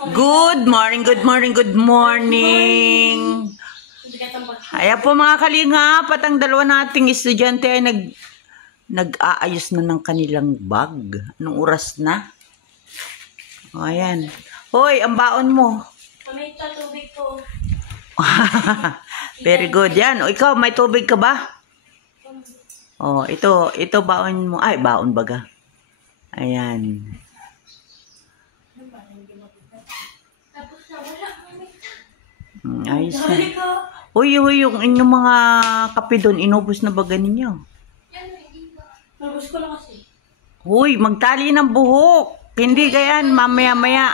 Good morning, good morning, good morning. Ayan po mga kalingap, at ang dalawa nating estudyante ay nag-aayos na ng kanilang bag. Anong oras na? O, ayan. Hoy, ang baon mo. May tubig po. Very good. Yan. O, ikaw, may tubig ka ba? O, ito baon mo. Ay, baon baga. Ayan. Ayos na. Uy, yung inyong mga kape doon, inubos na baga ninyo? Nabos ko lang kasi. Uy, magtali ng buhok. Hindi gayan, mamaya-maya.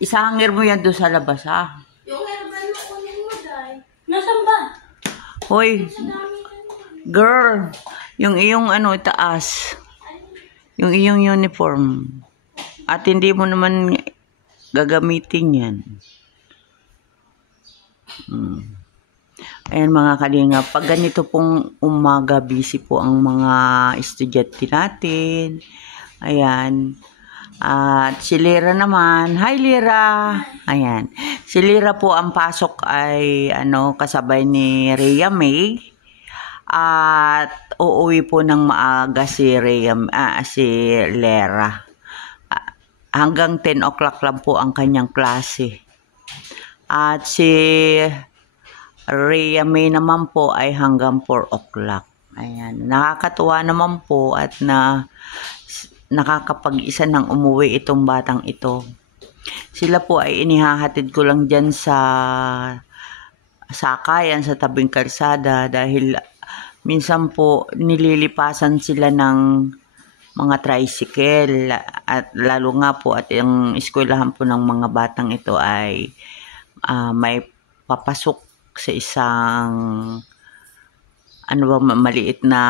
Isahangir mo yan doon sa labas, ha? Yung herbal mo, unin mo, Day. Nasaan ba? Hoy, girl, yung iyong taas. Yung iyong uniform. At hindi mo naman gagamitin yan. Ayan mga kalinga, pag ganito pong umaga, busy po ang mga estudyante natin. Ayan. At si Lira naman, hi Lira. Ayan. Si Lira po ang pasok ay kasabay ni Rhea May. At uuwi po ng maaga si Lera. Hanggang 10 o'clock lang po ang kanyang klase. At si Rhea May naman po ay hanggang 4 o'clock. Ayan. Nakakatuwa naman po at nakakapag-isa ng umuwi itong batang ito. Sila po ay inihahatid ko lang dyan sa sakayan sa tabing kalsada dahil minsan po nililipasan sila ng mga tricycle at lalo nga po at yung eskwelahan po ng mga batang ito ay may papasok sa isang maliit na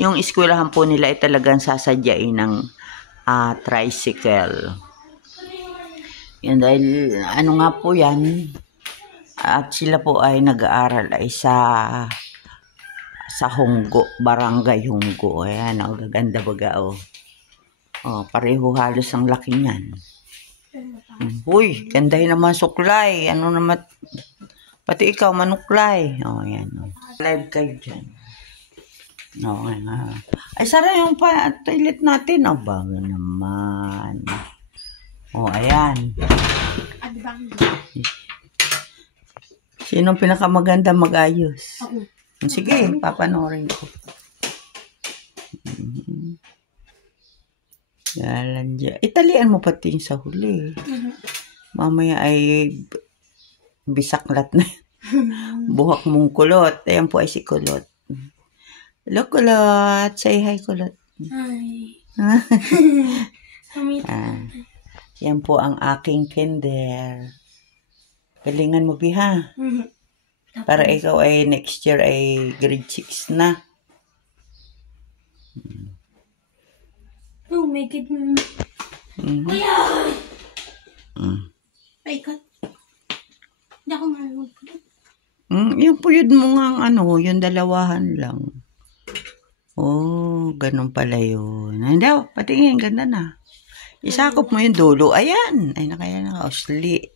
yung eskwelahan po nila ay talagang sasadyain ng tricycle. Yan dahil nga po yan at sila po ay nag-aaral ay sa Hunggo, Barangay Hunggo. Ayan, ang gaganda baga, oh. Oh, pareho halos ang laki niyan. Uy, gandahin naman suklay. Naman, pati ikaw manuklay. Oh, ayan. Oh. Live kayo dyan. Oh, ayan. Ay, sara yung toilet natin. Oh, bago naman. Oh, ayan. Sinong pinakamaganda mag-ayos? Ako. Sige, papanoorin ko. Italian mo pati sa huli. Mamaya ay bisaklat na. Buhak mong kulot. Ayan po ay si Kulot. Hello, Kulot. Say hi, Kulot. Hi. Yan po ang aking kinder. Galingan mo, Biha. Para ikaw ay next year ay grade 6 na. Oh, make it. Kuya! Paikot. Hindi ako marunong. Yung puyod mo nga yung dalawahan lang. Oh, ganun pala yun. Hindi, patingin, ganda na. Isakop mo yung dulo. Ayan. Ay, nakaya naka-usli.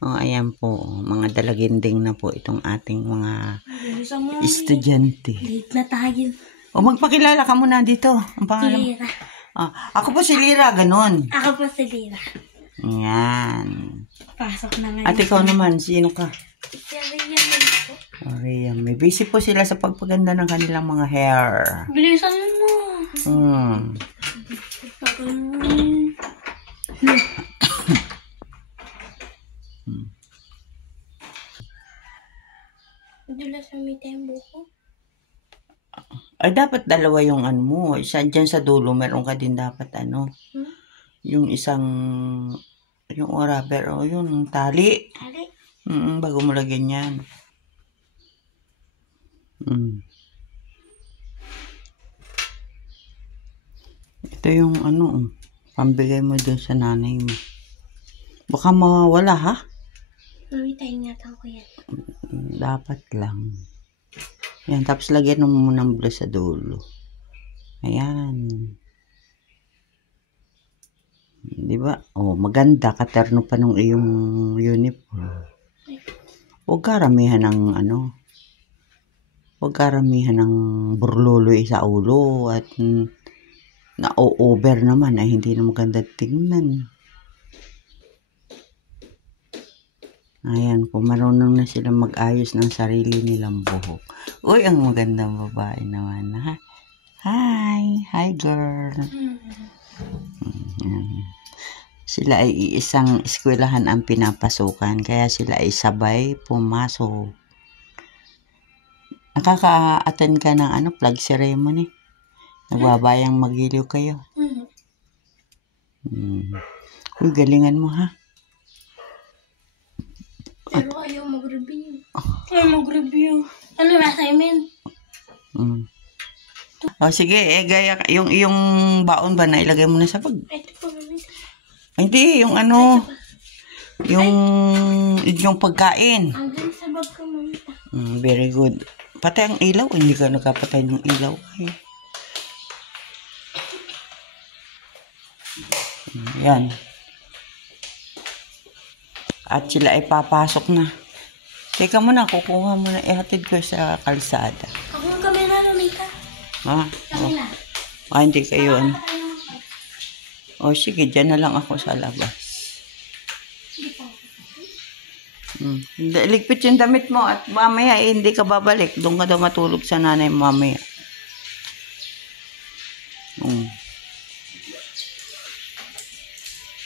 Oh, ayan po. Mga dalaginding na po itong ating mga estudyante. Late na tayo. O, magpakilala ka muna dito. Ang pangalan mo? Lira. Ako po si Lira, ganun. Ako po si Lira. Ayan. Pasok na ngayon. At ikaw naman, sino ka? Si Rhea May po. Rhea May. Busy po sila sa pagpaganda ng kanilang mga hair. Bilisan mo. Dulas na may tembo ko. Ay, dapat dalawa yung mo. Isa dyan sa dulo, meron ka din dapat yung isang, yung rubber, yung tali. Tali? Bago mo lagyan yan. Ito yung pambigay mo dun sa nanay mo. Baka mawala, ha? Mami, tayo nga ko yan. Dapat lang. Ayan, tapos lagyan mo muna ng blue sa dulo. Ayan. Di ba? Oh, maganda. Katerno pa nung iyong uniform. Huwag karamihan ng huwag karamihan ng burluloy sa ulo at na-over naman ay hindi na maganda tingnan. Ayan, kung marunong na sila mag-ayos ng sarili nilang buhok. Uy, ang magandang babae naman, ha? Hi! Hi, girl! Sila ay iisang eskwelahan ang pinapasukan, kaya sila ay sabay pumasok. Nakaka-attend ka ng flag ceremony? Nagbabayang magiliw kayo? Uy, galingan mo, ha? Pero ayaw mag-review. Ayaw mag-review. Ano yung assignment? Oh, sige, gaya yung iyong baon ba na ilagay mo na sa bag? Ito po naman. Ay, hindi, yung yung pagkain. Andun sa bag ko, mamita. Very good. Pati ang ilaw, hindi ka nakapatay ng ilaw. Yan. At sila ay papasok na. Teka muna, kukuha mo na, ihatid ko sa kalsada. Ako ang kamera, mamita. Ha? Kamera. Hindi kayo. Sige, dyan na lang ako sa labas. Ligpit yung damit mo at mamaya hindi ka babalik. Doon ka daw matulog sa nanay mamaya.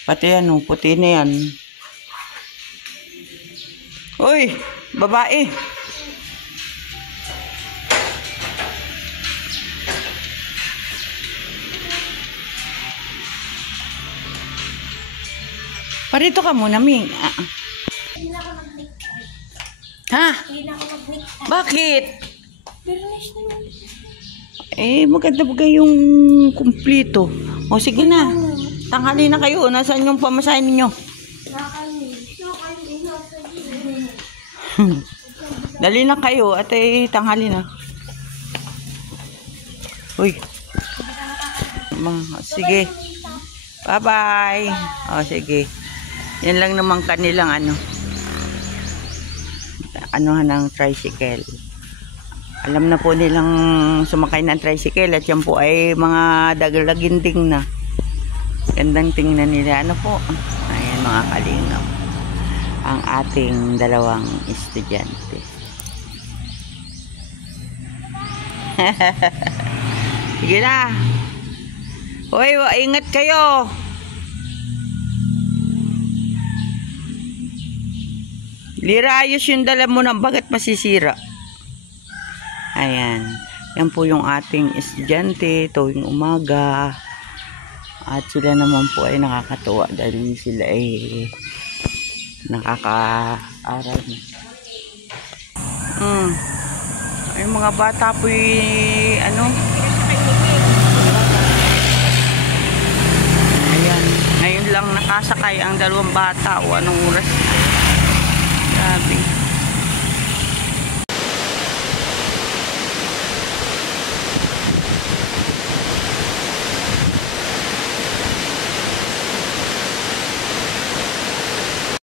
Pati yan, puti na yan. Uy, babae. Parito ka muna, Ming. Hindi na ako mag-necktie. Ha? Hindi na ako mag-necktie. Bakit? Pero nice naman. Maganda ba yung kumplito? O, sige na. Tanghali na kayo. Nasaan yung pamasahin ninyo? Dali na kayo at tanghali na. Uy. Sige. Bye-bye. Sige. Yan lang naman kanilang ng tricycle. Alam na po nilang sumakay ng tricycle at yan po ay mga dagalaginding na. Gandang tingnan nila. Ayan mga kalingap. Ang ating dalawang estudyante. Sige na. Hoy, ingat kayo. Lirayos yung dala mo ng bagat masisira. Ayan. Yan po yung ating estudyante tuwing umaga. At sila naman po ay nakakatuwa dahil sila ay nakaka-aral. Ay mga bata po ayan. Ngayon lang nakasakay ang dalawang bata o anong oras na.